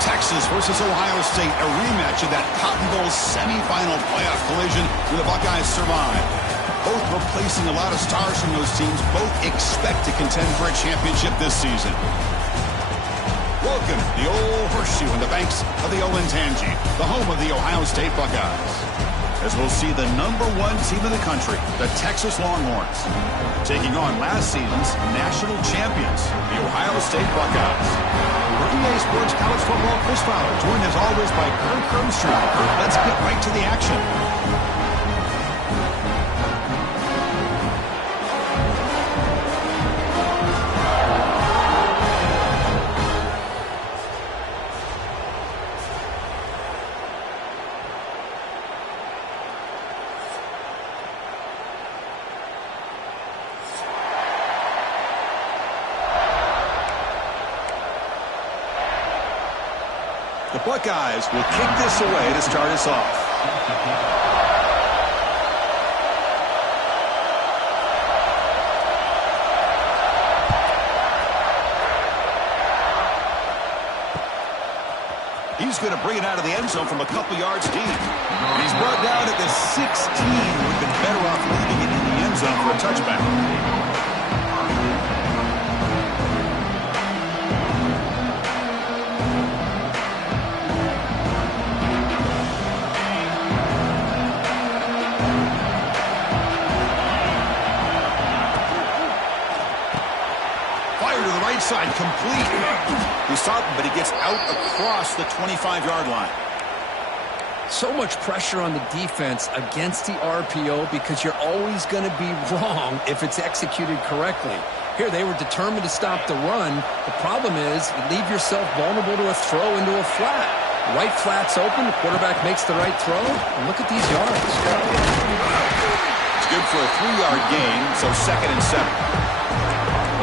Texas versus Ohio State, a rematch of that Cotton Bowl semifinal playoff collision where the Buckeyes survived. Both replacing a lot of stars from those teams. Both expect to contend for a championship this season. Welcome to the old horseshoe on the banks of the Olentangy, the home of the Ohio State Buckeyes. As we'll see the #1 team in the country, the Texas Longhorns, taking on last season's national champions, the Ohio State Buckeyes. For EA Sports College Football, Chris Fowler, joined as always by Kirk Hermstrom. Kirk, let's get right to the action. The Buckeyes will kick this away to start us off. He's going to bring it out of the end zone from a couple yards deep. And he's brought down at the 16. Would have been better off leaving it in the end zone for a touchback. Side complete. He stopped, but he gets out across the 25-yard line. So much pressure on the defense against the RPO because you're always going to be wrong if it's executed correctly. Here, they were determined to stop the run. The problem is you leave yourself vulnerable to a throw into a flat. Right flat's open. The quarterback makes the right throw. And look at these yards. It's good for a 3-yard gain, so 2nd and 7.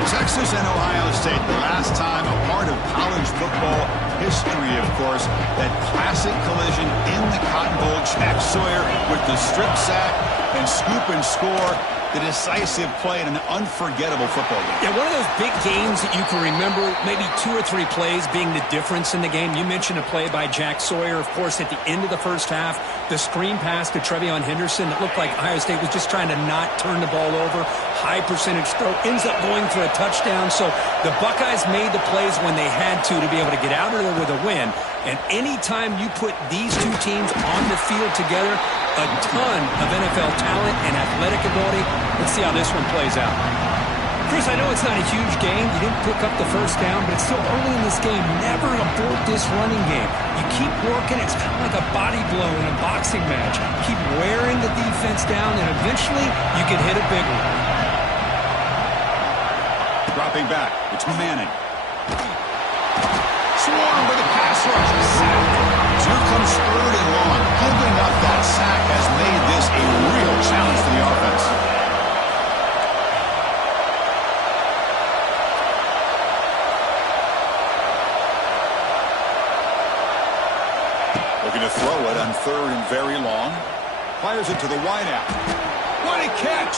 Texas and Ohio State, the last time a part of college football history, of course, that classic collision in the Cotton Bowl. Jack Sawyer with the strip sack and scoop and score, the decisive play in an unforgettable football game. Yeah, one of those big games that you can remember, maybe 2 or 3 plays being the difference in the game. You mentioned a play by Jack Sawyer, of course, at the end of the first half, the screen pass to Trevion Henderson that looked like Ohio State was just trying to not turn the ball over. High percentage throw, ends up going for a touchdown. So the Buckeyes made the plays when they had to be able to get out of there with a win. And anytime you put these two teams on the field together, a ton of NFL talent and athletic ability. Let's see how this one plays out. Chris, I know it's not a huge game. You didn't pick up the first down, but it's still early in this game. Never abort this running game. You keep working. It's kind of like a body blow in a boxing match. Keep wearing the defense down, and eventually you can hit a big one. Dropping back, it's Manning. Swarmed by the pass rush. Sack. Here comes 3rd and long. Giving up that sack has made this a real challenge for the offense. Looking to throw it on 3rd and very long. Fires it to the wideout. What a catch!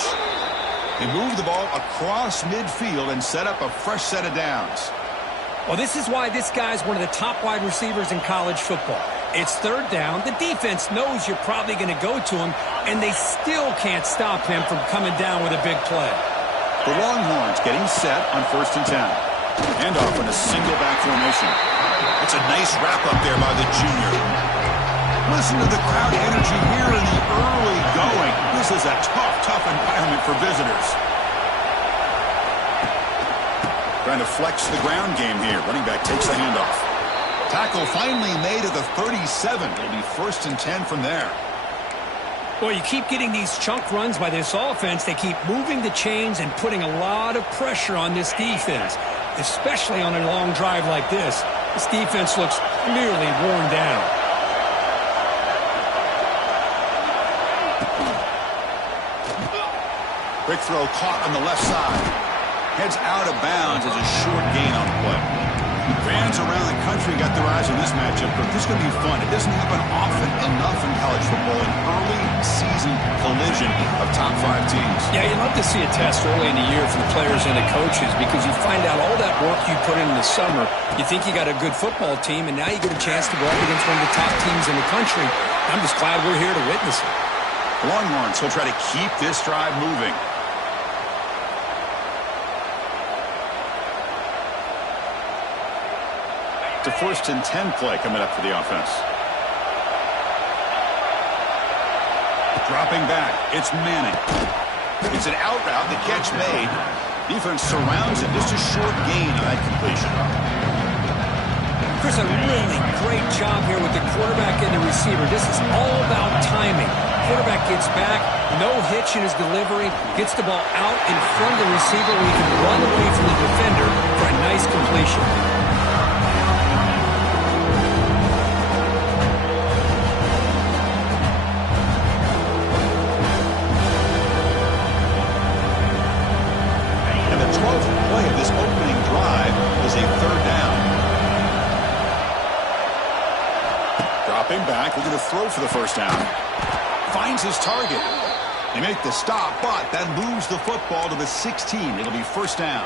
They move the ball across midfield and set up a fresh set of downs. Well, this is why this guy's one of the top wide receivers in college football. It's 3rd down. The defense knows you're probably going to go to him, and they still can't stop him from coming down with a big play. The Longhorns getting set on 1st and 10. Handoff in a single back formation. It's a nice wrap up there by the junior. Listen to the crowd energy here in the early going. This is a tough environment for visitors. Trying to flex the ground game here. Running back takes the handoff. Tackle finally made at the 37. It'll be 1st and 10 from there. Well, you keep getting these chunk runs by this offense. They keep moving the chains and putting a lot of pressure on this defense, especially on a long drive like this. This defense looks nearly worn down. Quick throw caught on the left side. Heads out of bounds as a short gain on the play. Fans around the country got their eyes on this matchup, but this is going to be fun. It doesn't happen often enough in college football, an early season collision of top 5 teams. Yeah, you love to see a test early in the year for the players and the coaches because you find out all that work you put in the summer. You think you got a good football team, and now you get a chance to go up against one of the top teams in the country. I'm just glad we're here to witness it. Longhorns will try to keep this drive moving. The 1st and 10 play coming up for the offense. Dropping back, it's Manning. It's an out route, the catch made. Defense surrounds it, just a short gain on that completion. Chris, a really great job here with the quarterback and the receiver. This is all about timing. Quarterback gets back, no hitch in his delivery, gets the ball out in front of the receiver where he can run away from the defender for a nice completion. Back, looking to throw for the first down. Finds his target. They make the stop, but that moves the football to the 16. It'll be first down.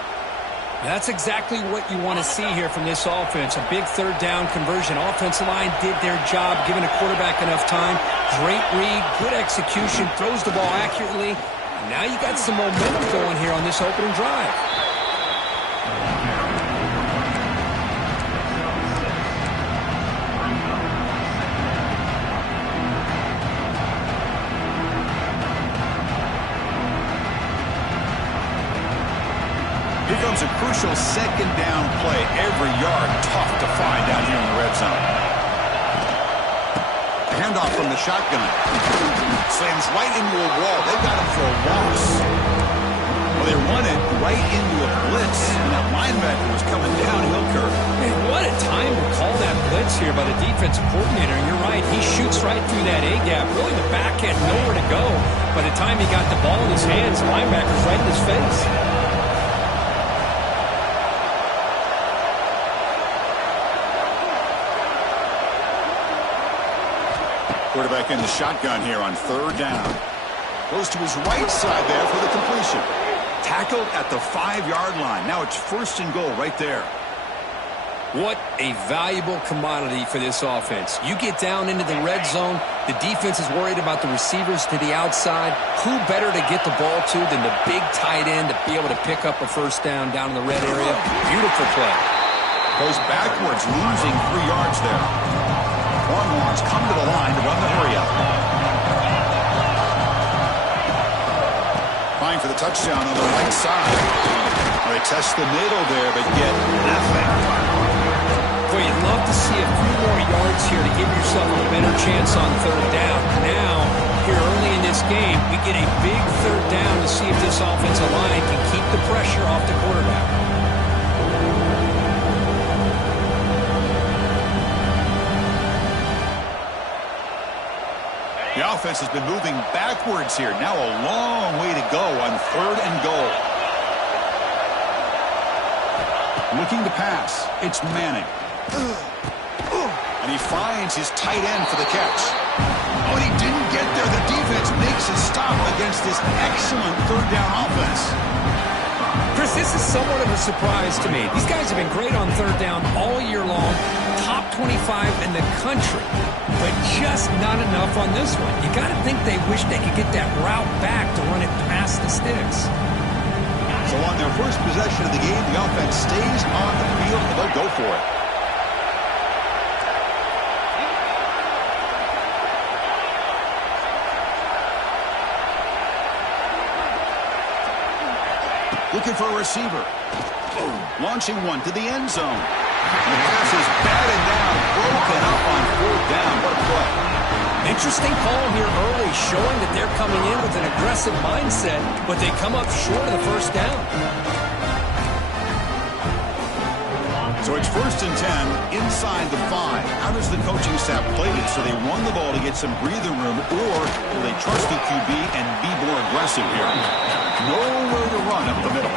That's exactly what you want to see here from this offense. A big 3rd down conversion. Offensive line did their job, giving a quarterback enough time. Great read, good execution, throws the ball accurately. And now you got some momentum going here on this opening drive. Here comes a crucial 2nd down play. Every yard tough to find down here in the red zone. A handoff from the shotgun. Slams right into a wall. They got him for a loss. Well, they run it right into a blitz, and that linebacker was coming downhill, Kirk. Man, what a time to call that blitz here by the defensive coordinator. And you're right, he shoots right through that A-gap. Really, the back had nowhere to go. By the time he got the ball in his hands, the linebacker's right in his face. Quarterback in the shotgun here on 3rd down. Goes to his right side there for the completion. Tackled at the 5-yard line. Now it's 1st and goal right there. What a valuable commodity for this offense. You get down into the red zone, the defense is worried about the receivers to the outside. Who better to get the ball to than the big tight end to be able to pick up a first down in the red area? Beautiful play. Goes backwards, losing 3 yards there. Longhorns come to the line to run the hurry-up. Trying for the touchdown on the right side. They test the middle there, but get nothing. Boy, you'd love to see a few more yards here to give yourself a better chance on 3rd down. Now, here early in this game, we get a big 3rd down to see if this offensive line can keep the pressure off the quarterback. The offense has been moving backwards here. Now a long way to go on 3rd and goal. Looking to pass. It's Manning. And he finds his tight end for the catch. Oh, and he didn't get there. The defense makes a stop against this excellent 3rd down offense. Chris, this is somewhat of a surprise to me. These guys have been great on 3rd down all year long. Top 25 in the country. But just not enough on this one. You got to think they wish they could get that route back to run it past the sticks. So on their first possession of the game, the offense stays on the field and they'll go for it. Looking for a receiver. Launching one to the end zone. The pass is batted down, broken up on 4th down. What a play. Interesting call here early, showing that they're coming in with an aggressive mindset, but they come up short of the first down. So it's 1st and 10 inside the 5. How does the coaching staff play it? So they run the ball to get some breathing room, or will they trust the QB and be more aggressive here? Nowhere to run up the middle.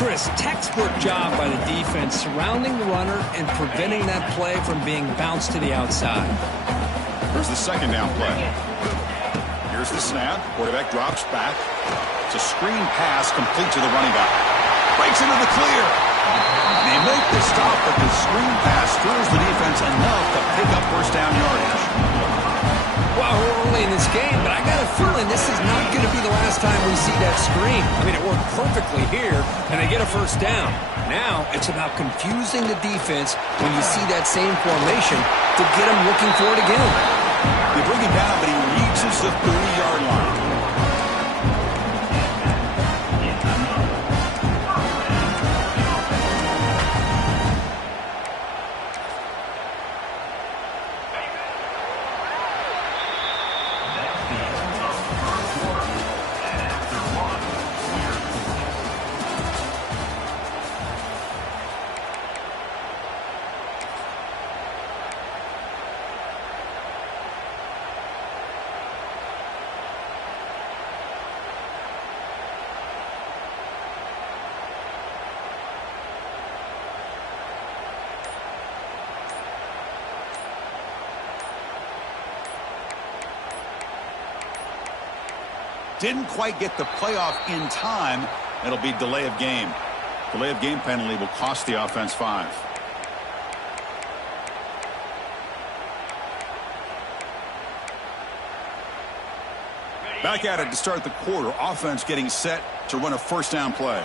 Chris, textbook job by the defense surrounding the runner and preventing that play from being bounced to the outside. Here's the second down play. Here's the snap. Quarterback drops back. It's a screen pass complete to the running back. Breaks into the clear. They make the stop, but the screen pass fools the defense enough to pick up first down yardage. Well, we're early in this game, but I got a feeling this is not going to be the last time we see that screen. I mean, it worked perfectly here, and they get a first down. Now it's about confusing the defense when you see that same formation to get them looking for it again. They bring him down, but he reaches the 30-yard line. Didn't quite get the playoff in time. It'll be delay of game. Delay of game penalty will cost the offense 5. Back at it to start the quarter. Offense getting set to run a first down play.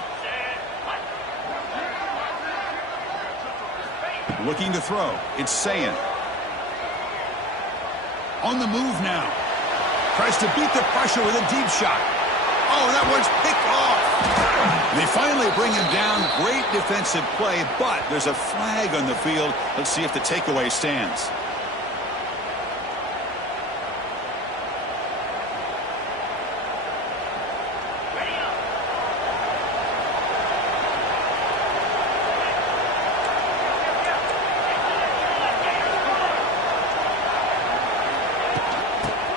Looking to throw. It's Sayin. On the move now. Tries to beat the pressure with a deep shot. Oh, that one's picked off. And they finally bring him down. Great defensive play, but there's a flag on the field. Let's see if the takeaway stands.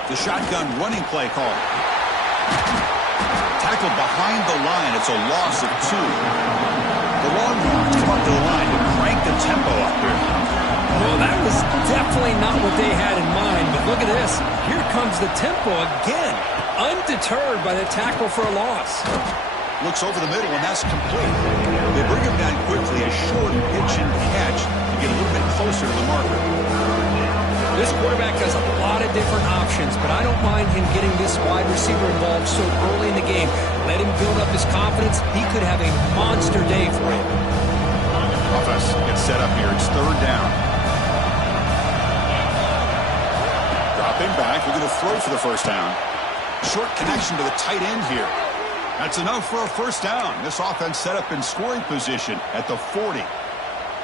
The shotgun running play call. Tackled behind the line. It's a loss of 2. The Longhorns come up to the line to crank the tempo up here. Well, that was definitely not what they had in mind, but look at this. Here comes the tempo again. Undeterred by the tackle for a loss. Looks over the middle, and that's complete. They bring him down quickly. A short pitch and catch to get a little bit closer to the marker. This quarterback has a lot of different options, but I don't mind him getting this wide receiver involved so early in the game. Let him build up his confidence. He could have a monster day for him. Offense gets set up here. It's third down. Dropping back. We're going to throw for the first down. Short connection to the tight end here. That's enough for a first down. This offense set up in scoring position at the 40.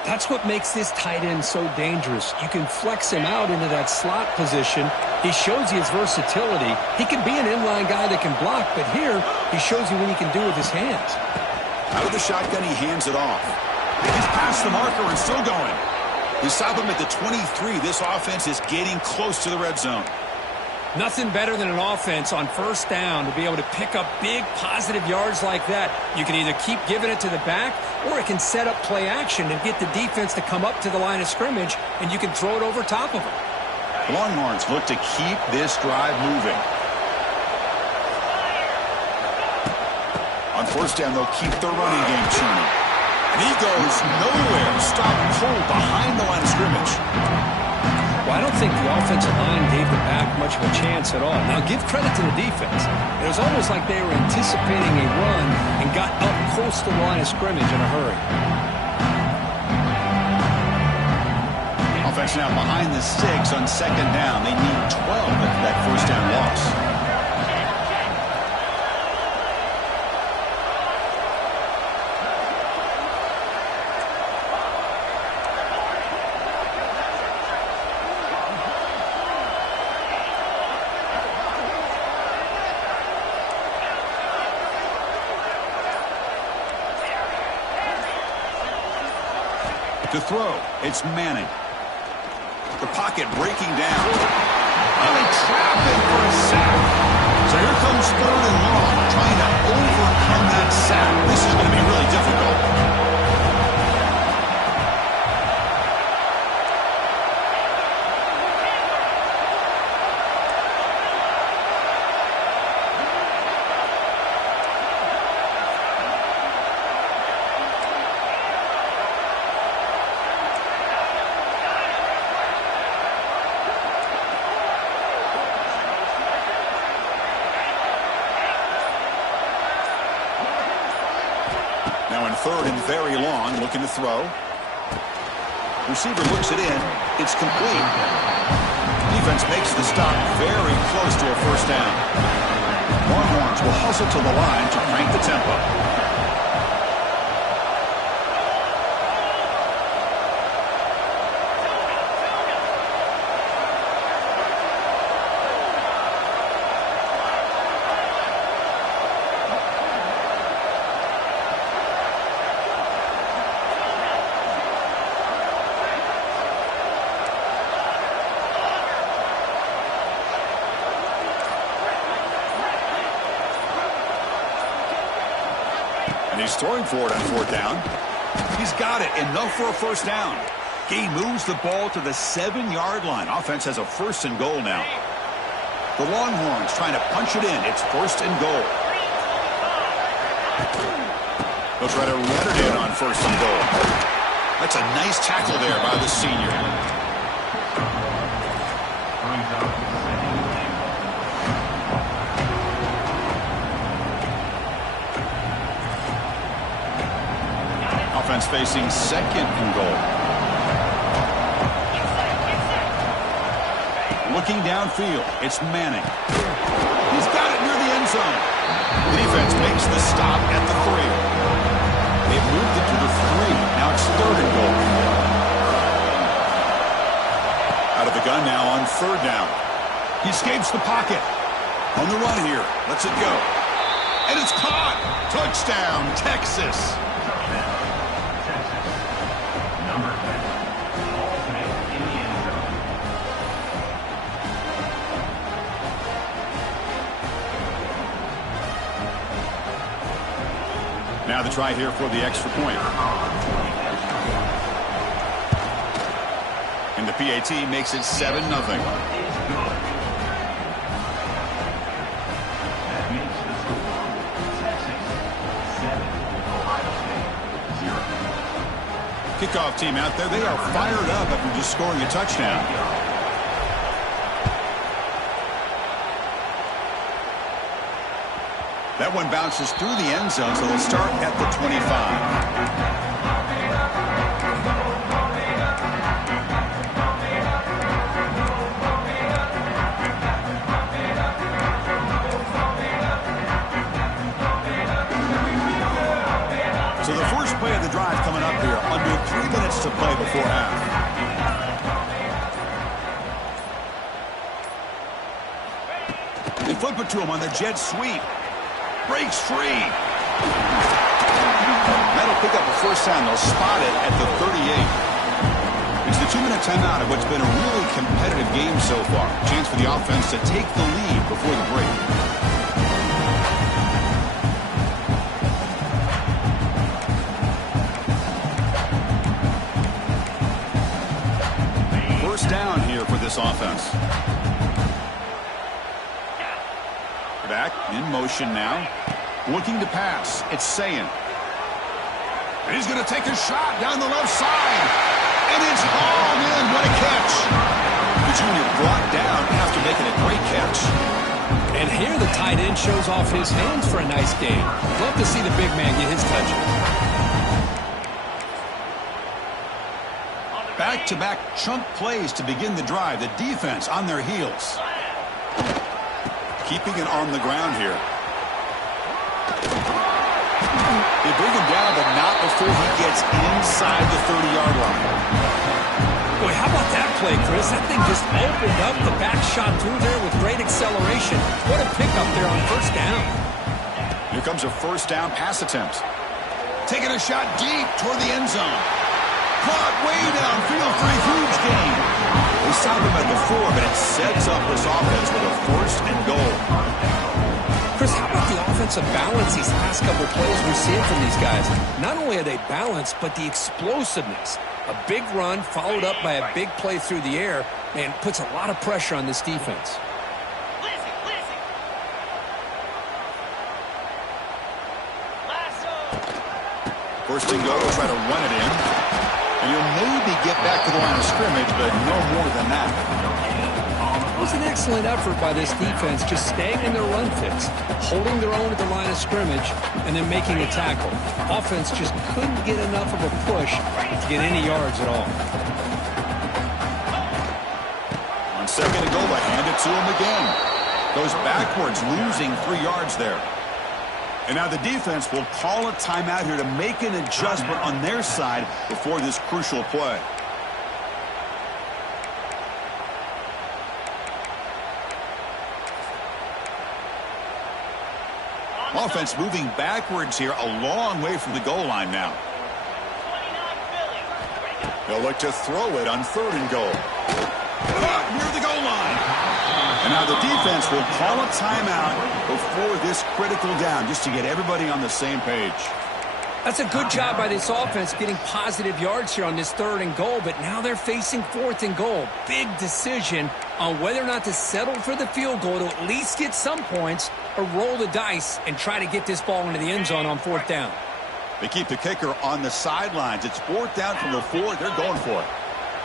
That's what makes this tight end so dangerous. You can flex him out into that slot position. He shows you his versatility. He can be an inline guy that can block, but here he shows you what he can do with his hands. Out of the shotgun, he hands it off. He gets past the marker and still going. They stop him at the 23. This offense is getting close to the red zone. Nothing better than an offense on first down to be able to pick up big positive yards like that. You can either keep giving it to the back, or it can set up play action and get the defense to come up to the line of scrimmage, and you can throw it over top of them. Longhorns look to keep this drive moving. On first down, they'll keep their running game churning. And he goes nowhere. Stop cold behind the line of scrimmage. Well, I don't think the offensive line gave the back much of a chance at all. Now, give credit to the defense. It was almost like they were anticipating a run and got up close to the line of scrimmage in a hurry. Offense now behind the 6 on second down. They need 12 after that first down loss. To throw, it's Manning. The pocket breaking down. And they trap him for a sack. So here comes 3rd and long, trying to overcome that sack. This is going to be really difficult. Now in 3rd and very long, looking to throw. Receiver looks it in. It's complete. Defense makes the stop very close to a 1st down. Longhorns will hustle to the line to crank the tempo. And he's throwing for it on 4th down. He's got it, enough for a 1st down. He moves the ball to the 7-yard line. Offense has a 1st and goal now. The Longhorns trying to punch it in. It's 1st and goal. They'll try to run it in on 1st and goal. That's a nice tackle there by the senior. Offense facing 2nd and goal. Looking downfield, it's Manning. He's got it near the end zone. The defense makes the stop at the 3. They've moved it to the 3. Now it's 3rd and goal. Out of the gun now on 3rd down. He escapes the pocket. On the run here. Lets it go. And it's caught. Touchdown, Texas. Now the try here for the extra point. And the PAT makes it 7-0. Kickoff team out there. They are fired up after just scoring a touchdown. That one bounces through the end zone, so they'll start at the 25. So the first play of the drive coming up here, under 3 minutes to play before half. They flip it to him on the jet sweep. Breaks free. That'll pick up a 1st down. They'll spot it at the 38. It's the 2-minute timeout of what's been a really competitive game so far. Chance for the offense to take the lead before the break. First down here for this offense. Back in motion now. Looking to pass. It's Sayin. And he's going to take a shot down the left side. And it's hauled in. What a catch. The junior brought down after making a great catch. And here the tight end shows off his hands for a nice game. Love to see the big man get his touches. Back-to-back chunk plays to begin the drive. The defense on their heels. Keeping it on the ground here. They bring him down, but not before he gets inside the 30-yard line. Boy, how about that play, Chris? That thing just opened up. The back shot through there with great acceleration. What a pickup there on 1st down. Here comes a 1st down pass attempt. Taking a shot deep toward the end zone. Caught way downfield for a huge gain. They stop him at the 4, but it sets up this offense with a 1st and goal. Chris, how about the offensive balance these last couple plays we're seeing from these guys? Not only are they balanced, but the explosiveness. A big run followed up by a big play through the air and puts a lot of pressure on this defense. First and goal, try to run it in. And you'll maybe get back to the line of scrimmage, but no more than that. It was an excellent effort by this defense, just staying in their run fits, holding their own at the line of scrimmage, and then making a tackle. Offense just couldn't get enough of a push to get any yards at all. On second and goal, they hand it to him again. Goes backwards, losing 3 yards there. And now the defense will call a timeout here to make an adjustment on their side before this crucial play. Offense moving backwards here, a long way from the goal line now. They'll look to throw it on third and goal. Near the goal line. And now the defense will call a timeout before this critical down, just to get everybody on the same page. That's a good job by this offense getting positive yards here on this third and goal, but now they're facing fourth and goal. Big decision on whether or not to settle for the field goal to at least get some points or roll the dice and try to get this ball into the end zone on fourth down. They keep the kicker on the sidelines. It's fourth down from the 4. They're going for it.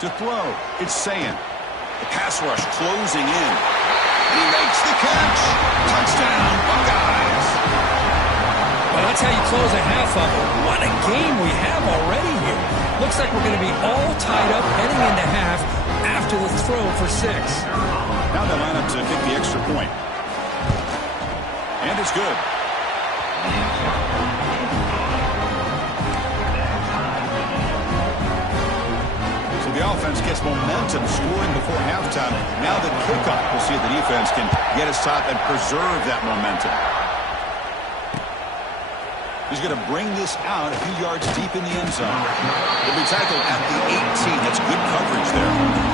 To throw, it's Sayan. The pass rush closing in. He makes the catch. Touchdown, Buckeyes. Well, that's how you close a half up. What a game we have already here. Looks like we're going to be all tied up heading into half after the throw for 6. Now they line up to kick the extra point. And it's good. So the offense gets momentum scoring before halftime. Now the kickoff. We'll see if the defense can get a stop and preserve that momentum. He's going to bring this out a few yards deep in the end zone. He'll be tackled at the 18. That's good coverage there.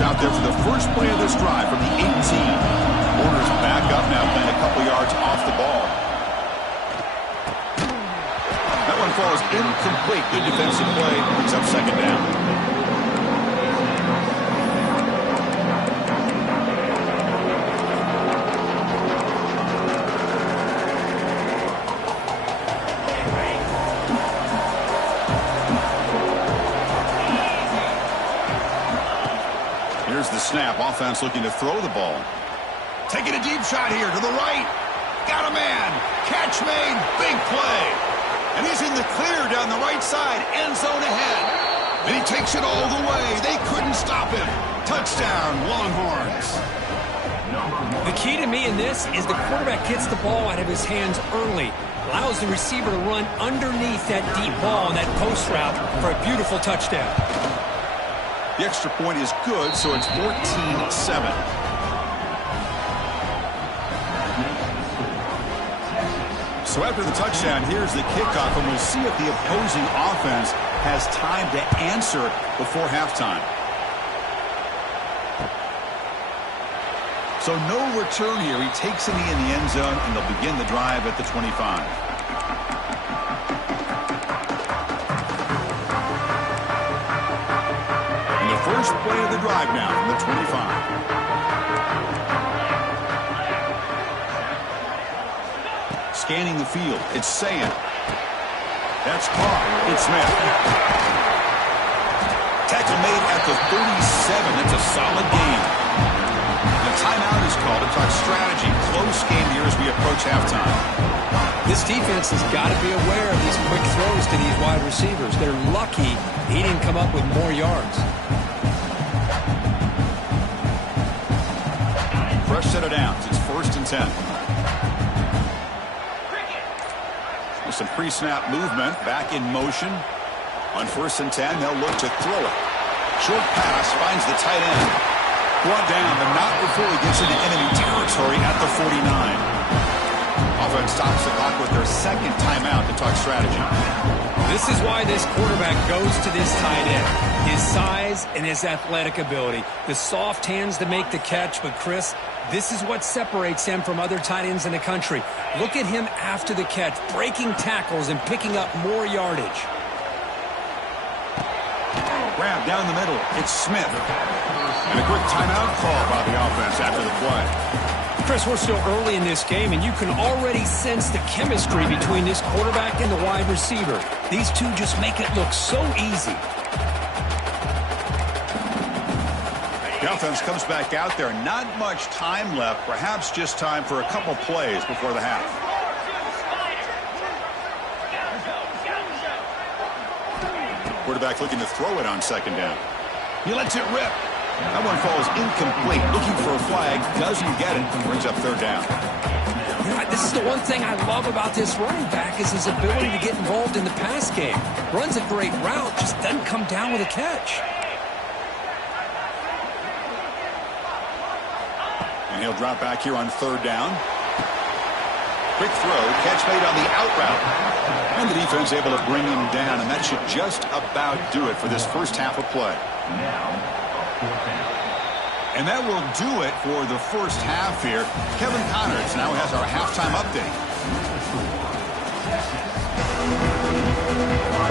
Out there for the first play of this drive from the 18. Warner's back up now, playing a couple yards off the ball. That one falls incomplete. Good defensive play. Picks up second down. Snap. Offense looking to throw the ball. Taking a deep shot here to the right. Got a man. Catch made. Big play. And he's in the clear down the right side. End zone ahead. And he takes it all the way. They couldn't stop him. Touchdown, Longhorns. The key to me in this is the quarterback gets the ball out of his hands early. Allows the receiver to run underneath that deep ball on that post route for a beautiful touchdown. The extra point is good, so it's 14-7. So after the touchdown, here's the kickoff, and we'll see if the opposing offense has time to answer before halftime. So no return here. He takes a knee in the end zone, and they'll begin the drive at the 25. First play of the drive now from the 25. Scanning the field. It's Sayan. That's caught. It's Smith. Tackle made at the 37. That's a solid gain. The timeout is called to talk strategy. Close game here as we approach halftime. This defense has got to be aware of these quick throws to these wide receivers. They're lucky he didn't come up with more yards. Fresh set of downs. It's 1st and 10. With some pre-snap movement, back in motion. On 1st and 10, they'll look to throw it. Short pass finds the tight end. Brought down, but not before he gets into enemy territory at the 49. Offense stops the clock with their second timeout to talk strategy. This is why this quarterback goes to this tight end. His size and his athletic ability. The soft hands to make the catch, but Chris, this is what separates him from other tight ends in the country. Look at him after the catch, breaking tackles and picking up more yardage. Grab down the middle. It's Smith. And a quick timeout call by the offense after the play. Chris, we're still early in this game, and you can already sense the chemistry between this quarterback and the wide receiver. These two just make it look so easy. The offense comes back out there. Not much time left. Perhaps just time for a couple plays before the half. Quarterback looking to throw it on second down. He lets it rip. That one falls incomplete. Looking for a flag. Doesn't get it. Brings up third down. Yeah, this is the one thing I love about this running back is his ability to get involved in the pass game. Runs a great route, just doesn't come down with a catch. And he'll drop back here on third down. Quick throw. Catch made on the out route. And the defense able to bring him down. And that should just about do it for this first half of play. And that will do it for the first half here. Kevin Connors now has our halftime update.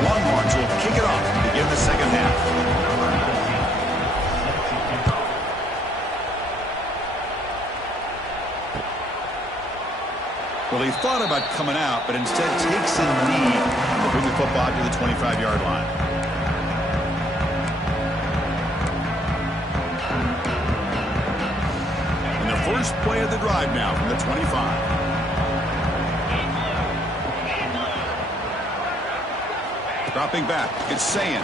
Longhorns will kick it off to begin the second half. Well, he thought about coming out, but instead takes a knee to bring the football to the 25-yard line. And the first play of the drive now from the 25. Dropping back, it's Sayin.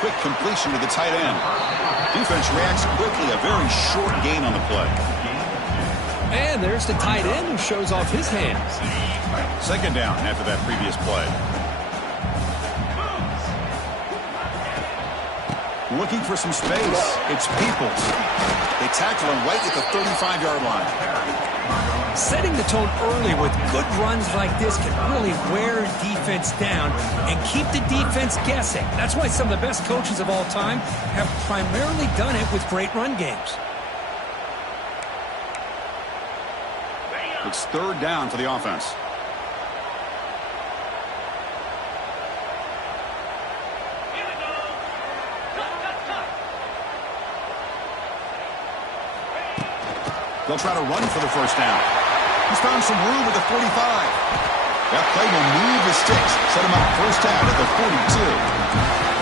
Quick completion to the tight end. Defense reacts quickly, a very short gain on the play. And there's the tight end who shows off his hands. Second down after that previous play. Looking for some space. It's Peoples. They tackle him right at the 35-yard line. Setting the tone early with good runs like this can really wear defense down and keep the defense guessing. That's why some of the best coaches of all time have primarily done it with great run games. It's third down for the offense. They'll try to run for the first down. He's found some room at the 45. That play will move the sticks. Set him up first down at the 42.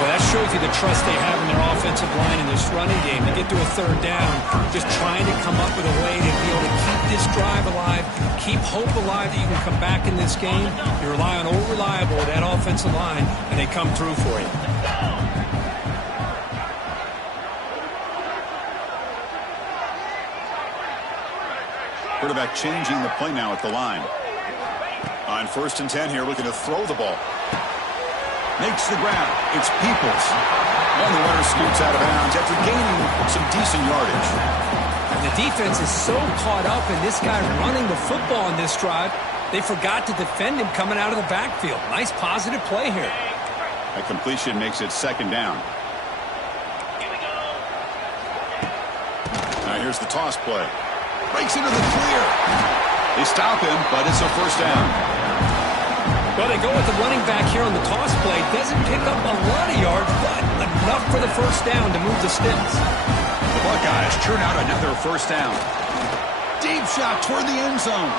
Well, that shows you the trust they have in their offensive line in this running game. To get to a third down, just trying to come up with a way to be able to keep this drive alive, keep hope alive that you can come back in this game. You rely on old reliable, that offensive line, and they come through for you. Quarterback changing the play now at the line. On 1st and 10 here, looking to throw the ball. Makes the ground. It's Peoples. And the runner scoots out of bounds after gaining some decent yardage. And the defense is so caught up in this guy running the football on this drive, they forgot to defend him coming out of the backfield. Nice positive play here. A completion makes it second down. Now here's the toss play. Breaks into the clear. They stop him, but it's a first down. Well, they go with the running back here on the toss play. Doesn't pick up a lot of yards, but enough for the first down to move the sticks. The Buckeyes churn out another first down. Deep shot toward the end zone.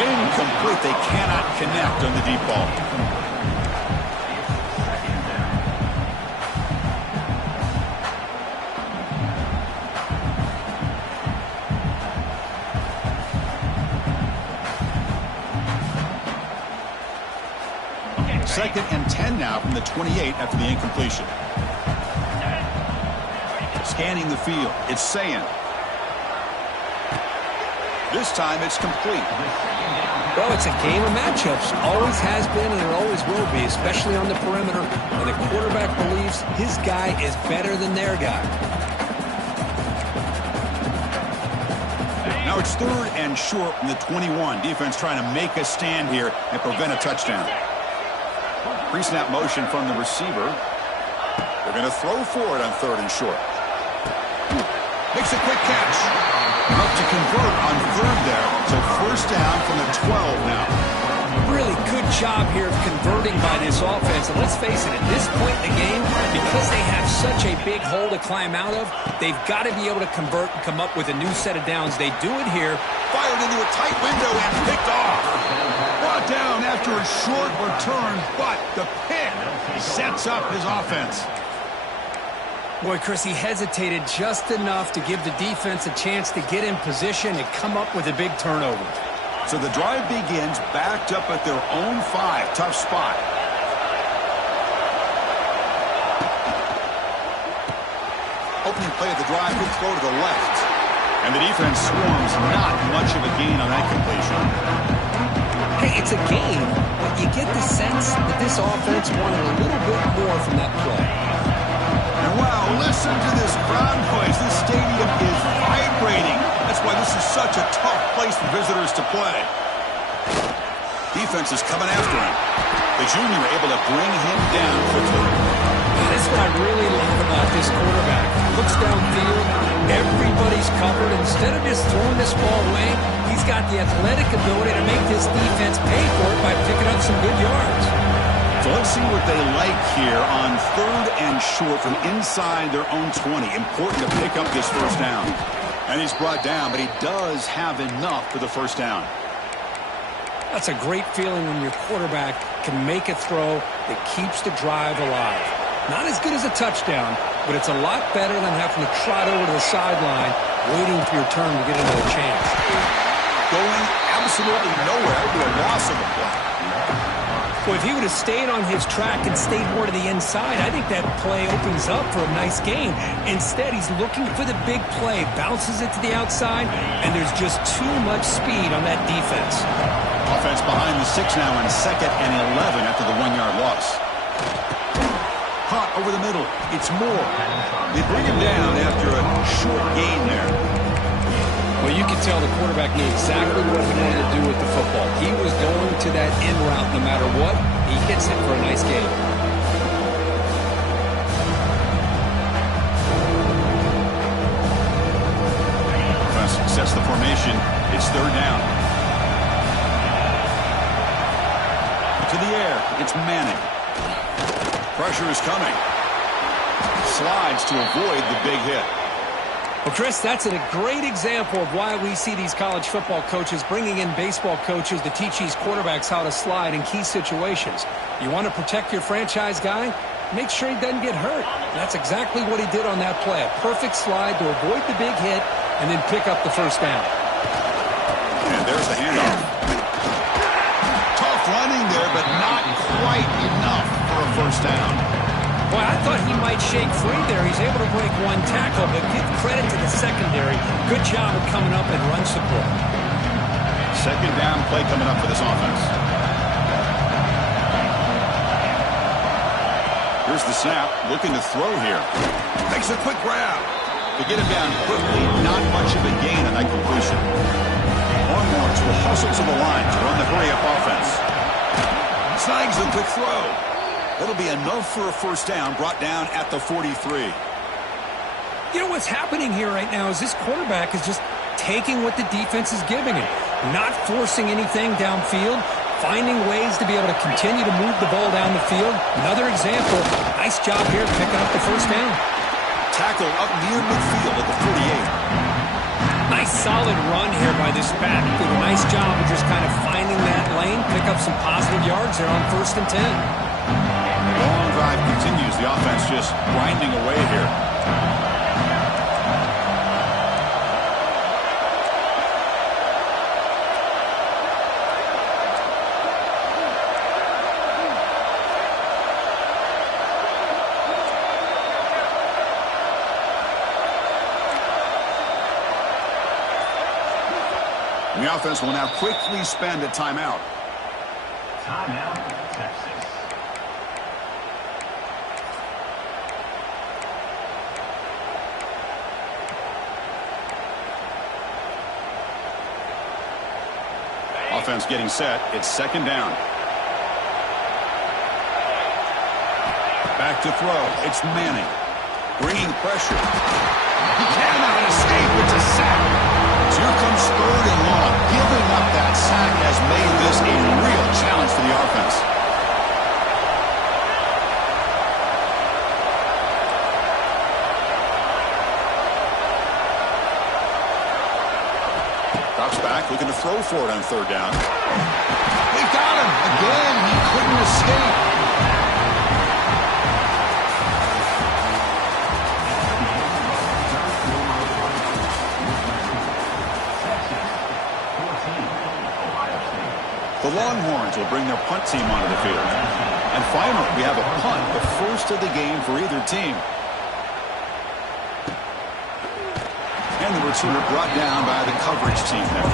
Incomplete. They cannot connect on the deep ball. Second and 10 now from the 28 after the incompletion. Scanning the field. It's Sayin. This time it's complete. Well, it's a game of matchups. Always has been and it always will be, especially on the perimeter. And the quarterback believes his guy is better than their guy. Now it's 3rd and short from the 21. Defense trying to make a stand here and prevent a touchdown. Pre-snap motion from the receiver. They're going to throw for it on 3rd and short. Makes a quick catch. Enough to convert on 3rd there. So 1st down from the 12 now. Really good job here of converting by this offense. And let's face it, at this point in the game, because they have such a big hole to climb out of, they've got to be able to convert and come up with a new set of downs. They do it here. Fired into a tight window and picked off. Brought down after a short return, but the pick sets up his offense. Boy, Chris, he hesitated just enough to give the defense a chance to get in position and come up with a big turnover. So the drive begins backed up at their own 5. Tough spot. Opening play of the drive, good throw to the left. And the defense swarms, not much of a gain on that completion. Hey, it's a gain, but you get the sense that this offense wanted a little bit more from that play. And wow, listen to this crowd noise. This stadium is vibrating. That's why this is such a tough place for visitors to play. Defense is coming after him. The junior able to bring him down quickly. That's what I really love about this quarterback. Looks downfield, everybody's covered. Instead of just throwing this ball away, he's got the athletic ability to make this defense pay for it by picking up some good yards. So let's see what they like here on 3rd and short from inside their own 20. Important to pick up this 1st down. And he's brought down, but he does have enough for the 1st down. That's a great feeling when your quarterback can make a throw that keeps the drive alive. Not as good as a touchdown, but it's a lot better than having to trot over to the sideline, waiting for your turn to get another chance. Going absolutely nowhere. That would be a loss of the play. Well, if he would have stayed on his track and stayed more to the inside, I think that play opens up for a nice gain. Instead, he's looking for the big play, bounces it to the outside, and there's just too much speed on that defense. Offense behind the 6 now on 2nd and 11 after the 1-yard loss. Caught over the middle. It's Moore. They bring him down after a short gain there. Well, you can tell the quarterback knew exactly what he wanted to do with the football. He was going to that in route no matter what. He hits it for a nice gain. Offense sets the formation. It's 3rd down. To the air. It's Manning. Pressure is coming. Slides to avoid the big hit. Well, Chris, that's a great example of why we see these college football coaches bringing in baseball coaches to teach these quarterbacks how to slide in key situations. You want to protect your franchise guy? Make sure he doesn't get hurt. That's exactly what he did on that play. A perfect slide to avoid the big hit and then pick up the 1st down. And there's the handoff. Tough running there, but not quite enough for a 1st down. Boy, I thought he might shake free there. He's able to break 1 tackle, but give credit to the secondary. Good job of coming up and run support. 2nd down play coming up for this offense. Here's the snap. Looking to throw here. Makes a quick grab. To get him down quickly, not much of a gain on that completion. Longhorns will hustle to the line to run the hurry-up offense. Snags the quick throw. That'll be enough for a 1st down, brought down at the 43. You know what's happening here right now is this quarterback is just taking what the defense is giving him, not forcing anything downfield, finding ways to be able to continue to move the ball down the field. Another example, nice job here picking up the 1st down. Tackle up near midfield at the 48. Nice solid run here by this back. Did a nice job of just kind of finding that lane, pick up some positive yards there on 1st and 10. Long drive continues. The offense just grinding away here. The offense will now quickly spend a timeout. Timeout, Texas. Offense getting set. It's second down. Back to throw. It's Manning. Bringing pressure. He cannot escape. It's a sack. So here comes third and long. Giving up that sack has made this a real challenge for the offense. Drops back, looking to throw for it on third down. They got him. Again, he couldn't escape. The Longhorns will bring their punt team onto the field. And finally, we have a punt, the first of the game for either team. And the returner brought down by the coverage team there.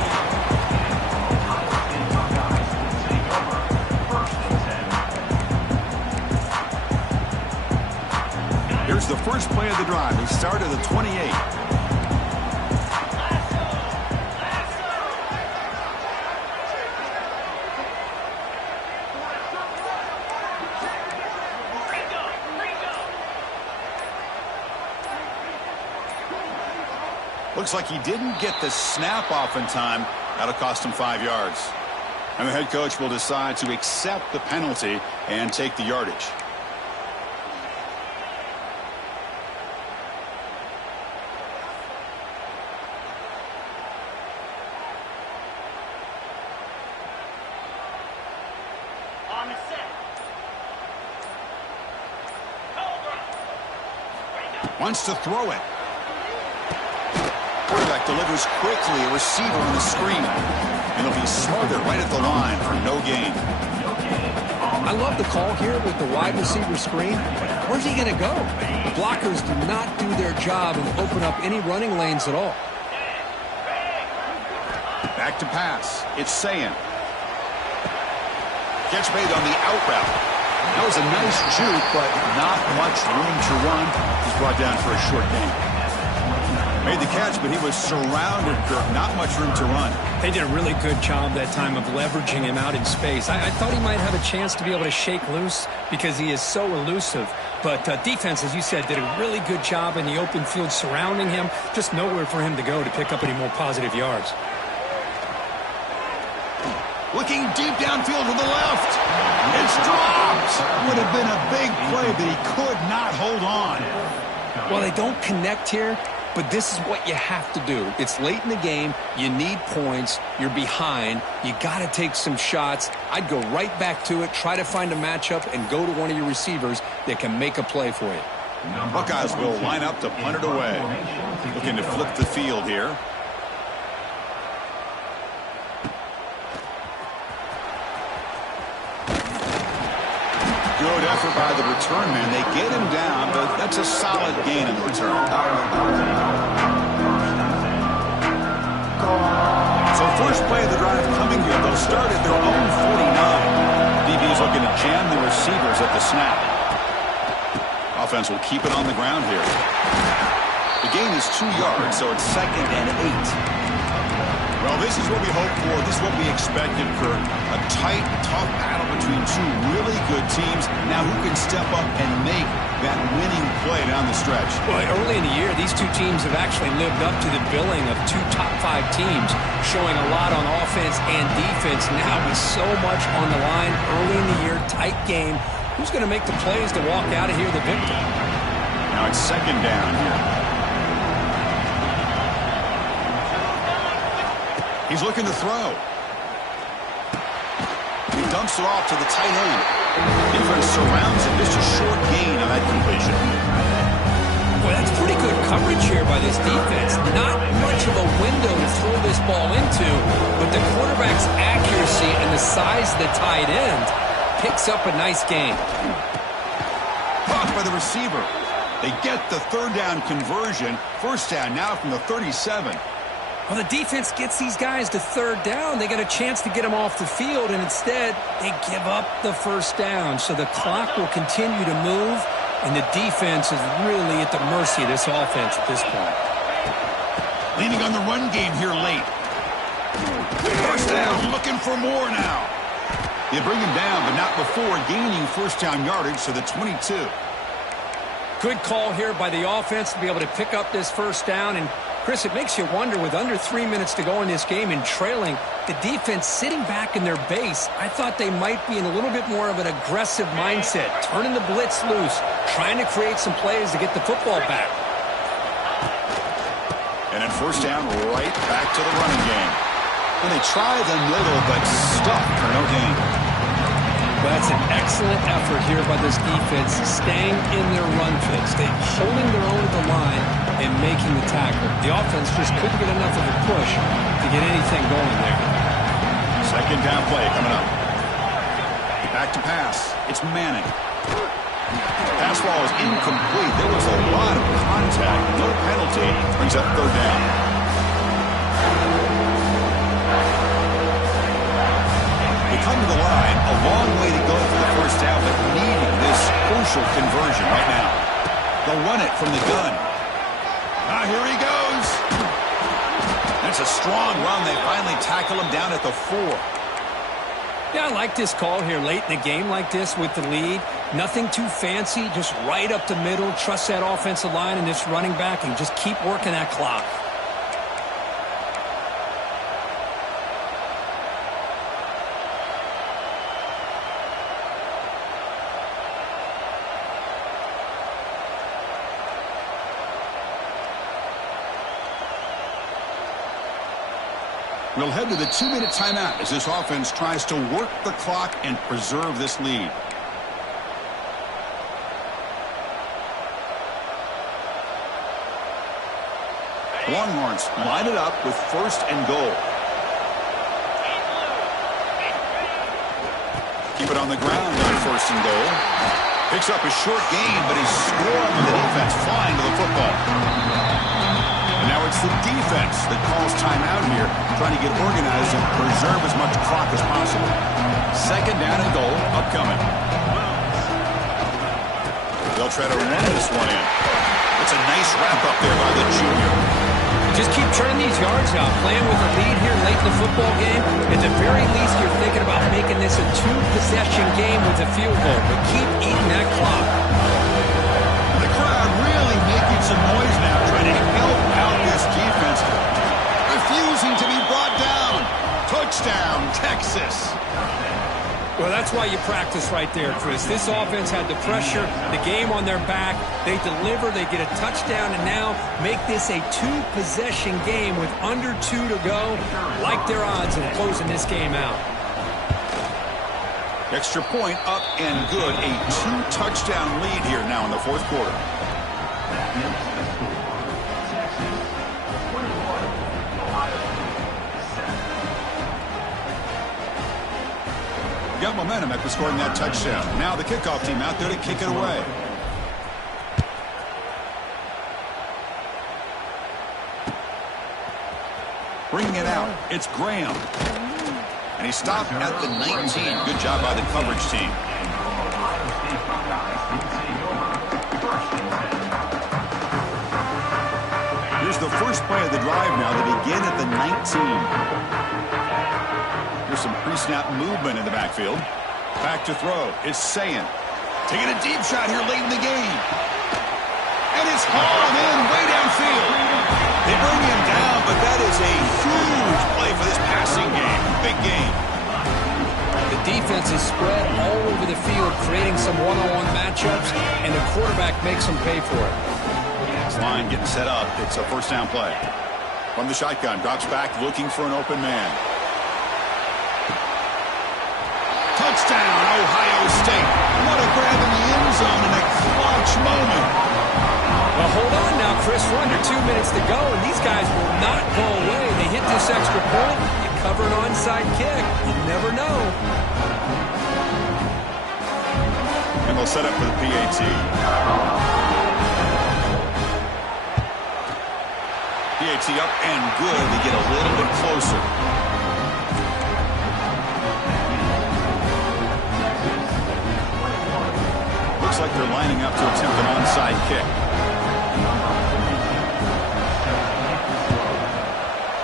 Here's the first play of the drive. They start at the 28. Looks like he didn't get the snap off in time. That'll cost him 5 yards. And the head coach will decide to accept the penalty and take the yardage. Wants to throw it. Quarterback delivers quickly, a receiver on the screen. And it'll be smothered right at the line for no gain. I love the call here with the wide receiver screen. Where's he going to go? The blockers do not do their job and open up any running lanes at all. Back to pass. It's Sayin. Catch made on the out route. That was a nice juke, but not much room to run. He's brought down for a short gain. Made the catch, but he was surrounded, Kirk. Not much room to run. They did a really good job that time of leveraging him out in space. I thought he might have a chance to be able to shake loose because he is so elusive. But defense, as you said, did a really good job in the open field surrounding him. Just nowhere for him to go to pick up any more positive yards. Looking deep downfield to the left. It's dropped. Would have been a big play, but he could not hold on. Well, they don't connect here, but this is what you have to do. It's late in the game. You need points. You're behind. You got to take some shots. I'd go right back to it, try to find a matchup, and go to one of your receivers that can make a play for you. Buckeyes will line up to punt it away. Looking to flip the field here. Good effort by the return man. They get him down, but that's a solid gain in the return. So first play of the drive coming here. They'll start at their own 49. DB's looking to jam the receivers at the snap. Offense will keep it on the ground here. The gain is 2 yards, so it's 2nd and 8. Well, this is what we hoped for. This is what we expected, Kirk. A tight, tough battle between two really good teams. Now, who can step up and make that winning play down the stretch? Well, early in the year, these two teams have actually lived up to the billing of 2 top 5 teams, showing a lot on offense and defense. Now, with so much on the line early in the year, tight game, who's going to make the plays to walk out of here the victor? Now it's 2nd down here. He's looking to throw. He dumps it off to the tight end. Defense surrounds him. Just a short gain on that completion. Well, that's pretty good coverage here by this defense. Not much of a window to throw this ball into, but the quarterback's accuracy and the size of the tight end picks up a nice gain. Caught by the receiver. They get the 3rd down conversion. 1st down now from the 37. Well, the defense gets these guys to 3rd down. They got a chance to get them off the field, and instead they give up the 1st down. So the clock will continue to move, and the defense is really at the mercy of this offense at this point. Leaning on the run game here late. First down, looking for more now. They bring him down, but not before gaining first down yardage to the 22. Good call here by the offense to be able to pick up this first down. And, Chris, it makes you wonder, with under 3 minutes to go in this game and trailing, the defense sitting back in their base, I thought they might be in a little bit more of an aggressive mindset, turning the blitz loose, trying to create some plays to get the football back. And then first down, right back to the running game. And they try the middle, but stuck for no gain. That's an excellent effort here by this defense, staying in their run fix. They're holding their own at the line and making the tackle. The offense just couldn't get enough of a push to get anything going there. Second down play coming up. Back to pass. It's Manning. Pass ball is incomplete. There was a lot of contact. No penalty. Brings up third down. They come to the line. A long way to go for the first down, but needing this crucial conversion right now. They'll run it from the gun. Here he goes. That's a strong run. They finally tackle him down at the 4. Yeah, I like this call here late in the game like this with the lead. Nothing too fancy, just right up the middle. Trust that offensive line and this running back and just keep working that clock. We'll head to the 2-minute timeout as this offense tries to work the clock and preserve this lead. The Longhorns line it up with first and goal. Keep it on the ground on first and goal. Picks up a short gain, but he's scoring with the defense flying to the football. And now it's the defense that calls timeout here, trying to get organized and preserve as much clock as possible. Second down and goal upcoming. They'll try to run this one in. It's a nice wrap-up there by the junior. Just keep turning these yards out, playing with a lead here late in the football game. At the very least, you're thinking about making this a 2-possession game with a field goal, but keep eating that clock. The crowd really making some noise now, trying to help out this defense. Refusing to be brought down. Touchdown, Texas. Well, that's why you practice right there, Chris. This offense had the pressure, the game on their back. They deliver, they get a touchdown, and now make this a 2-possession game with under 2 to go. Like their odds in closing this game out. Extra point up and good. A 2-touchdown lead here now in the fourth quarter. Got momentum after scoring that touchdown. Now the kickoff team out there to kick it away. Bringing it out, it's Graham. And he stopped at the 19. Good job by the coverage team. Here's the first play of the drive now. They begin at the 19. Here's some pre-snap movement in the backfield. Back to throw. It's Sayin. Taking a deep shot here late in the game. And it's hauled in way downfield. They bring him down, but that is a huge play for this passing game. Big game. The defense is spread all over the field, creating some one-on-one matchups, and the quarterback makes them pay for it. This line getting set up. It's a first down play. From the shotgun, drops back looking for an open man. Touchdown, Ohio State. What a grab in the end zone in a clutch moment. Well, hold on now, Chris. We're under 2 minutes to go, and these guys will not go away. They hit this extra point. You cover an onside kick. You never know. And they'll set up for the PAT. PAT up and good. They get a little bit closer. Looks like they're lining up to attempt an onside kick.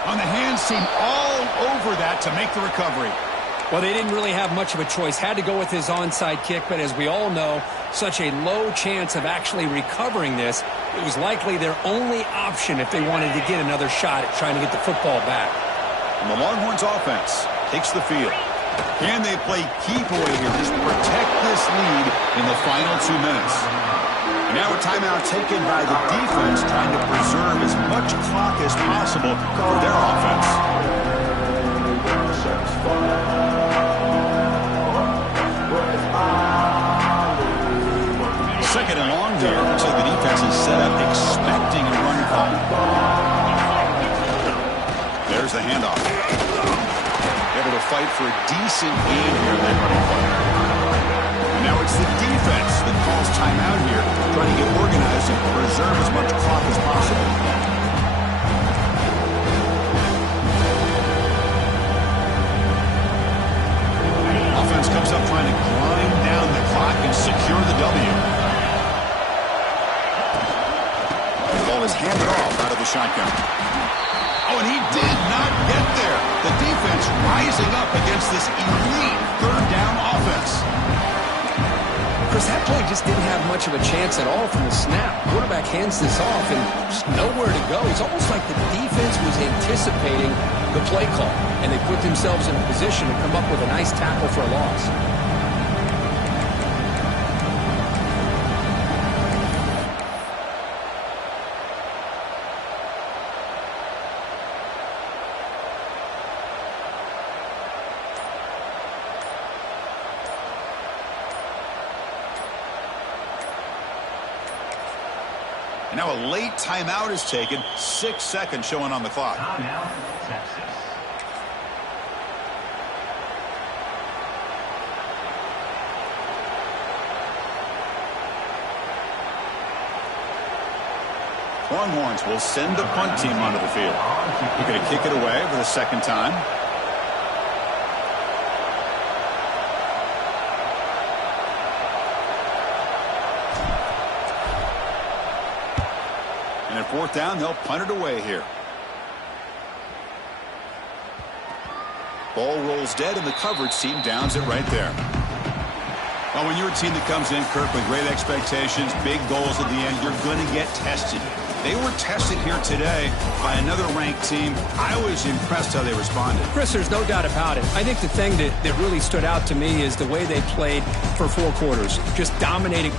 On the hand defense seemed all over that to make the recovery. Well, they didn't really have much of a choice. Had to go with his onside kick, but as we all know, such a low chance of actually recovering this. It was likely their only option if they wanted to get another shot at trying to get the football back. And the Longhorns offense takes the field. Can they play keep away here, just protect this lead in the final 2 minutes? And now a timeout taken by the defense, trying to preserve as much clock as possible for their offense. Second and long here. Looks like the defense is set up expecting a run call. There's the handoff. Able to fight for a decent gain here in that running play. And now it's the defense that calls timeout here, trying to get organized and preserve as much clock as possible. Offense comes up trying to grind down the clock and secure the W. The ball is handed off out of the shotgun. Oh, and he did not get there. The defense rising up against this elite third down offense. Chris, that play just didn't have much of a chance at all from the snap. Quarterback hands this off and just nowhere to go. It's almost like the defense was anticipating the play call, and they put themselves in a position to come up with a nice tackle for a loss. Now a late timeout is taken. 6 seconds showing on the clock. Timeout, Texas. Longhorns will send the punt team onto the field. They're going to kick it away for the second time. And at fourth down, they'll punt it away here. Ball rolls dead, and the coverage team downs it right there. Well, when you're a team that comes in, Kirk, with great expectations, big goals at the end, you're going to get tested. They were tested here today by another ranked team. I was impressed how they responded. Chris, there's no doubt about it. I think the thing that really stood out to me is the way they played for 4 quarters, just dominating.